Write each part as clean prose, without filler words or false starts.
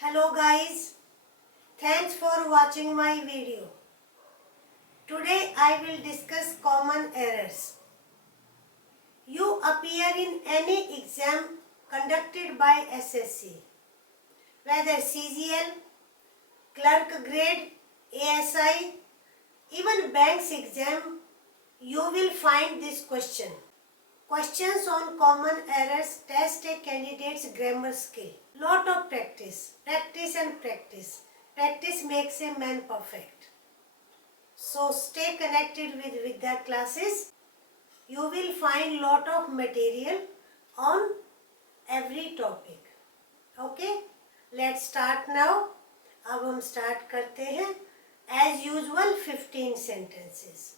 Hello guys, thanks for watching my video. Today I will discuss common errors. You appear in any exam conducted by SSC, whether CGL, clerk grade, ASI, even banks exam, you will find this question. Questions on common errors test a candidate's grammar skill. Lot of practice, practice and practice. Practice makes a man perfect. So stay connected with Vidya classes. You will find lot of material on every topic. Okay? Let's start now. अब हम start करते हैं. As usual 15 sentences.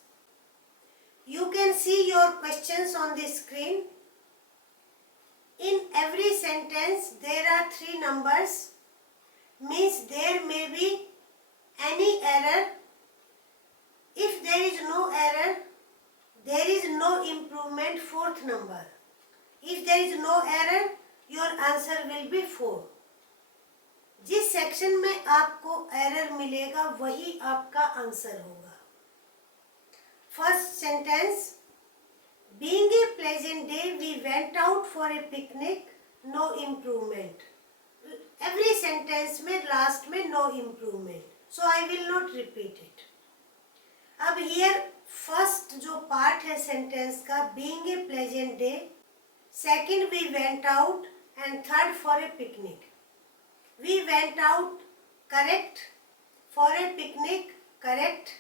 You can see your questions on the screen. In every sentence there are 3 numbers, means there may be any error. If there is no error, there is no improvement, 4th number. If there is no error, your answer will be 4. जिस section में आपको error मिलेगा वही आपका answer होगा. First sentence, being a pleasant day, we went out for a picnic, no improvement. Every sentence में last में no improvement. So I will not repeat it. अब here first जो part है sentence का, being a pleasant day, second we went out and third for a picnic. We went out, correct. For a picnic, correct.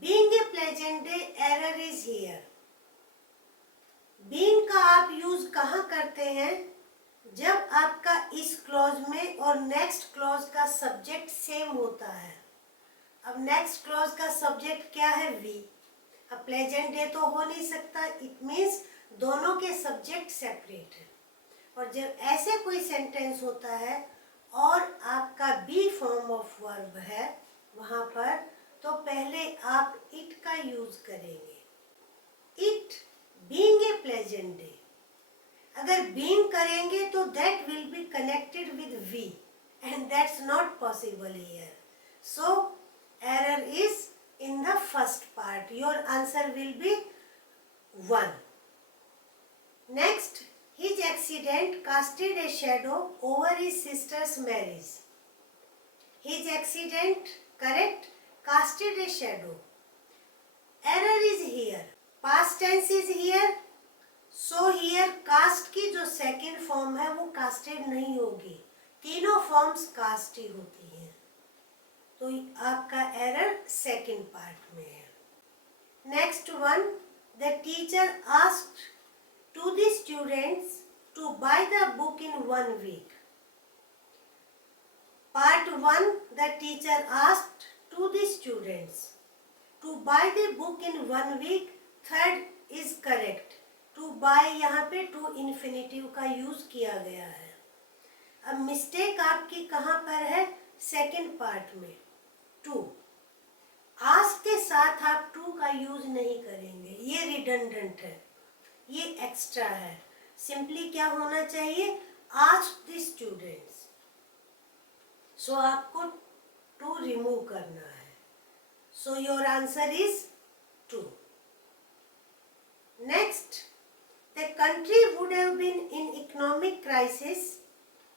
Being a pleasant day, error is here. Being का आप use कहाँ करते हैं? जब आपका इस clause में और नेक्स्ट क्लॉज का सब्जेक्ट सेम होता है. अब नेक्स्ट क्लॉज का सब्जेक्ट क्या है? वी. अब प्लेजेंट डे तो हो नहीं सकता, इट मीन्स दोनों के सब्जेक्ट सेपरेट है. और जब ऐसे कोई सेंटेंस होता है और आपका बी फॉर्म ऑफ वर्ब है वहाँ पर, तो पहले आप इट का यूज करेंगे. It being a pleasant day. अगर बीइंग करेंगे तो that will be connected with we and that's not possible here. So error is in the first part. Your answer will be 1. Next, his accident casted a shadow over his sister's marriage. His accident, correct. Casted a shadow. Error is here. Past tense is here. So here cast की जो second form है वो casted नहीं होगी. तीनों forms cast ही होती हैं. तो आपका error second part में है. Next one, the teacher asked to the students to buy the book in 1 week. Part 1, the teacher asked to the students to buy the book in 1 week. Third is correct. To buy यहाँ पे to infinitive का use किया गया है. अब mistake आपकी कहाँ पर है? सेकेंड पार्ट में. to. ask के साथ आप to का यूज नहीं करेंगे, ये रिडंडेंट है, ये एक्स्ट्रा है. सिंपली क्या होना चाहिए? Ask the students. सो आपको टू रिमूव करना है. So your answer is 2. Next, the country would have been in economic crisis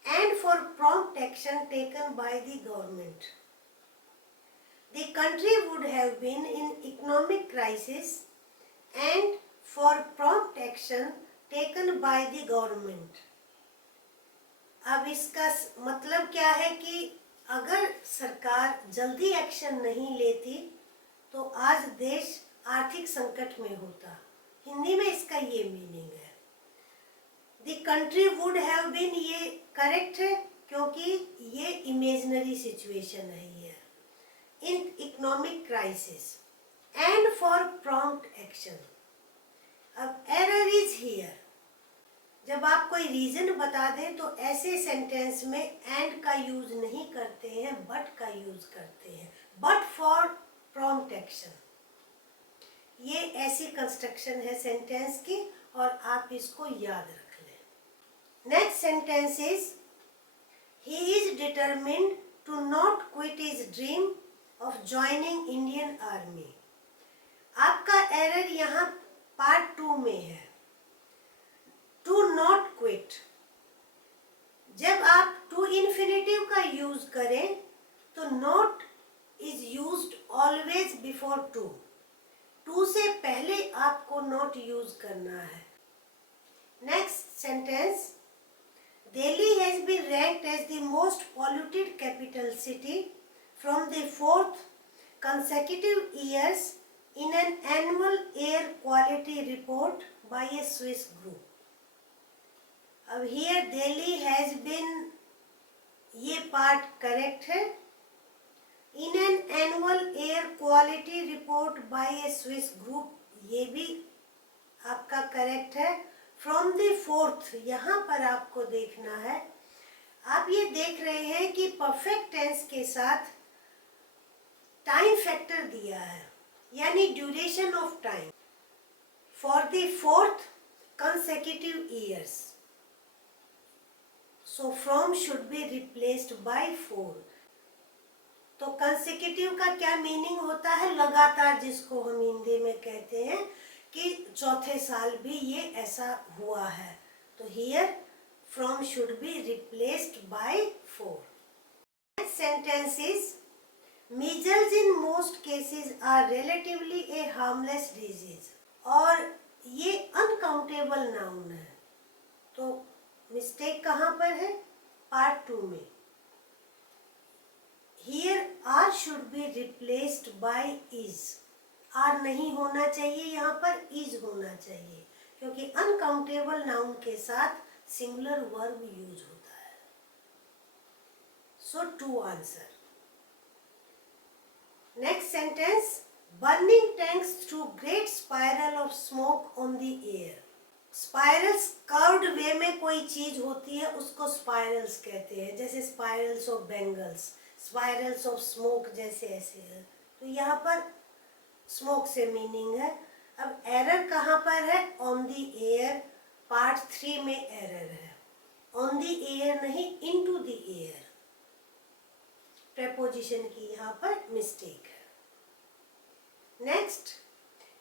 and for prompt action taken by the government. The country would have been in economic crisis and for prompt action taken by the government. अब इसका मतलब क्या है कि अगर सरकार जल्दी action नहीं लेती तो आज देश आर्थिक संकट में होता. हिंदी में इसका ये मीनिंग है. The country would have been, ये करेक्ट है क्योंकि ये इमेजिनरी सिचुएशन है. ये इन economic crisis and for prompt action. अब एरर इज हियर. जब आप कोई रीजन बता दें तो ऐसे सेंटेंस में एंड का यूज नहीं करते हैं, बट का यूज करते हैं. But for prompt action. ये ऐसी कंस्ट्रक्शन है सेंटेंस की और आप इसको याद रख लें. Next sentence is He is determined to not quit his dream of joining Indian Army. आपका एरर यहाँ पार्ट 2 में है. To not quit. जब आप टू इन्फिनेटिव का यूज करें तो not is used always before to. To से पहले आपको नॉट यूज करना है. Next sentence. Delhi has been ranked as the most polluted capital city from the 4th consecutive years in an annual air quality report by a Swiss group. अब here Delhi has been, ये part correct है. In an annual air quality report by a Swiss group, ये भी आपका correct है. From the 4th, यहाँ पर आपको देखना है. आप ये देख रहे हैं कि परफेक्ट टेंस के साथ टाइम फैक्टर दिया है, यानी duration of time. For the 4th consecutive years. So from should be replaced by 4. तो कंसेक्यूटिव का क्या मीनिंग होता है? लगातार, जिसको हम हिंदी में कहते हैं कि चौथे साल भी ये ऐसा हुआ है. तो here from should be replaced by 4. Next sentence is measles in most cases are relatively a harmless disease. और ये अनकाउंटेबल नाउन है. तो मिस्टेक कहाँ पर है? पार्ट 2 में. Here are should be replaced by is. Are नहीं होना चाहिए, यहाँ पर इज होना चाहिए, क्योंकि अनकाउंटेबल नाउन के साथ सिंगुलर वर्ब यूज होता है. So to answer. Next sentence. Burning tanks through great spiral of smoke on the air. Spirals curved way में कोई चीज होती है, उसको स्पाइरल्स कहते हैं. जैसे spirals of bangles, spirals of smoke, जैसे ऐसे है. तो यहाँ पर स्मोक से मीनिंग है. अब एरर कहाँ पर है? On the air. पार्ट 3 में एरर है. ऑन द एयर नहीं, इनटू द एयर. प्रेपोजिशन की यहाँ पर मिस्टेक है. Next.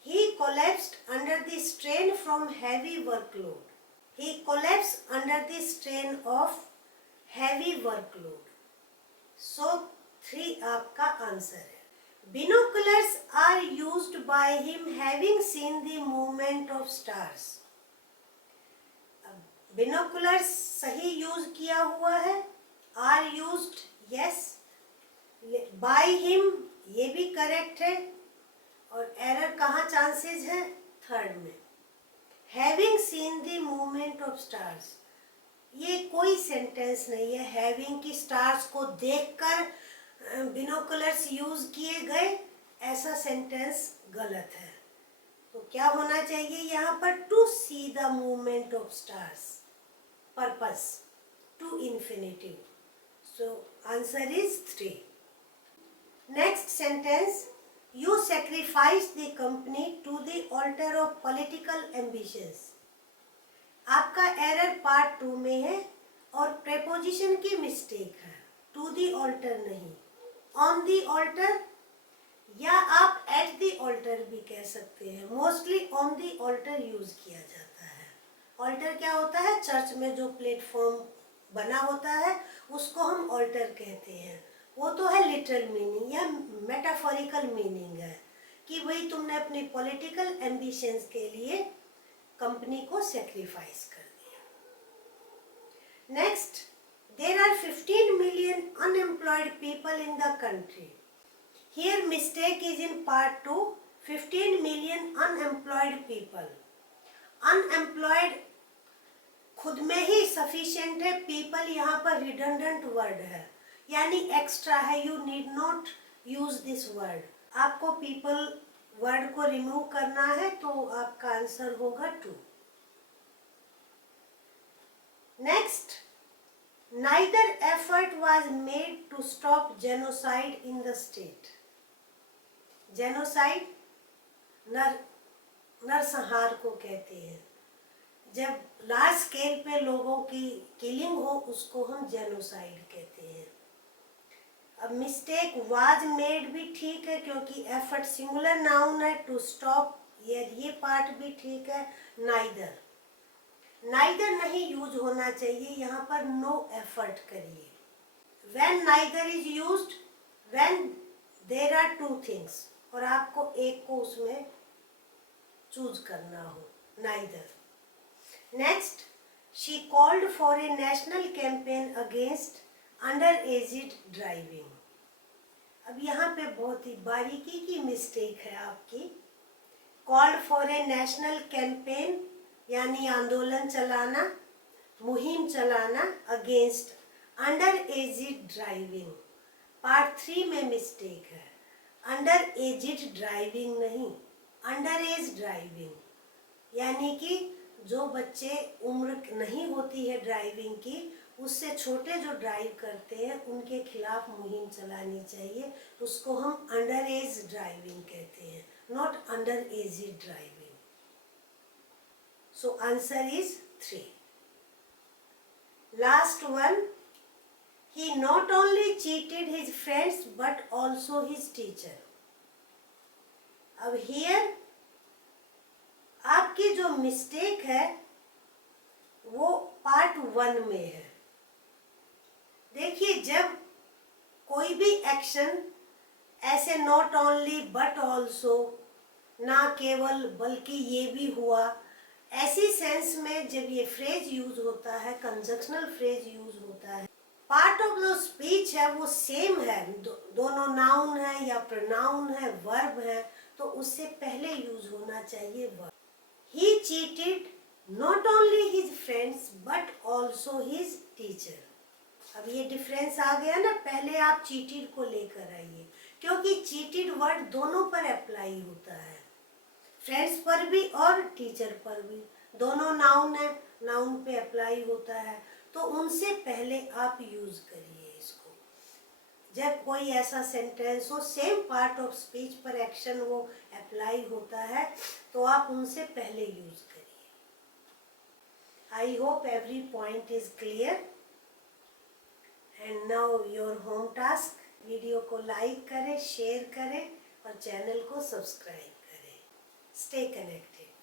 He collapsed under the strain from heavy workload. He collapsed under the strain of heavy workload. So 3 आपका answer है. Binoculars are used by him having seen the movement of stars. Binoculars सही use किया हुआ है. Are used, yes. By him ये भी correct है. और एरर कहाँ चांसेस है? 3rd में. Having seen the movement of stars, ये कोई सेंटेंस नहीं है. हैविंग की स्टार्स को देखकर बिनोकुलर्स यूज किए गए, ऐसा सेंटेंस गलत है. तो क्या होना चाहिए यहाँ पर? To see the movement of stars. Purpose to infinitive. So answer is 3. Next sentence. You sacrifice the company to the altar of political ambitions. आपका एरर पार्ट 2 में है और प्रेपोजिशन की मिस्टेक है. टू दी ऑल्टर नहीं, on the alter, या आप at the alter भी कह सकते हैं. Mostly on the alter use किया जाता है. ऑल्टर क्या होता है? चर्च में जो प्लेटफॉर्म बना होता है उसको हम ऑल्टर कहते हैं. वो तो है लिटरल मीनिंग या मेटाफोरिकल मीनिंग है कि भाई तुमने अपनी पॉलिटिकल एम्बिशंस के लिए कंपनी को सेक्रीफाइस कर दिया. Next. There are 15 million unemployed people in the country. Here mistake is in part 2. 15 million unemployed people. Unemployed खुद में ही सफिशिएंट है. पीपल यहाँ पर रिडंडेंट वर्ड है, यानी एक्स्ट्रा है. You need not use this word. आपको पीपल वर्ड को रिमूव करना है, तो आपका आंसर होगा 2. Next. Neither effort was made to stop genocide in the state. Genocide नरसंहार को कहते हैं. जब लार्ज स्केल पे लोगों की किलिंग हो उसको हम जेनोसाइड कहते हैं। अब मिस्टेक वाज मेड भी ठीक है क्योंकि एफर्ट सिंगुलर नाउन है, टू स्टॉप ये पार्ट भी ठीक है। नाइदर नाइदर नहीं यूज होना चाहिए, यहाँ पर नो एफर्ट करिए। When neither is used when there are two things और आपको एक को उसमें चूज करना हो, neither. Next, she called for a national campaign against under aged driving. अब यहाँ पे बहुत ही बारीकी की मिस्टेक है आपकी। Called for a national campaign यानी आंदोलन चलाना, मुहिम चलाना against under aged driving. Part 3 में मिस्टेक है, अंडर एजिड ड्राइविंग नहीं, अंडर एज ड्राइविंग। यानी कि जो बच्चे उम्र नहीं होती है ड्राइविंग की, उससे छोटे जो ड्राइव करते हैं उनके खिलाफ मुहिम चलानी चाहिए, उसको हम अंडर एज ड्राइविंग कहते हैं, not under aged driving. So answer is 3। Last one, he not only cheated his friends but also his teacher। अब here आपकी जो मिस्टेक है वो पार्ट 1 में है। देखिए, जब कोई भी एक्शन ऐसे नॉट ओनली बट ऑल्सो, ना केवल बल्कि ये भी हुआ, ऐसी सेंस में जब ये फ्रेज यूज होता है, कंजक्शनल फ्रेज यूज होता है, पार्ट ऑफ जो स्पीच है वो सेम है, दोनों नाउन है या प्रोनाउन है, वर्ब है, तो उससे पहले यूज होना चाहिए verb. He cheated not only his friends but also his teacher। अब ये डिफरेंस आ गया ना, पहले आप चीटेड को लेकर आइए क्योंकि चीटेड वर्ड दोनों पर अप्लाई होता है, फ्रेंड्स पर भी और टीचर पर भी। दोनों नाउन है, नाउन पे अप्लाई होता है, तो उनसे पहले आप यूज करिए इसको। जब कोई ऐसा सेंटेंस हो सेम पार्ट ऑफ स्पीच पर एक्शन वो अप्लाई होता है, तो आप उनसे पहले यूज करिए। I hope every point is clear. And now your home task, video को लाइक करें, शेयर करें और चैनल को सब्सक्राइब करें। Stay connected.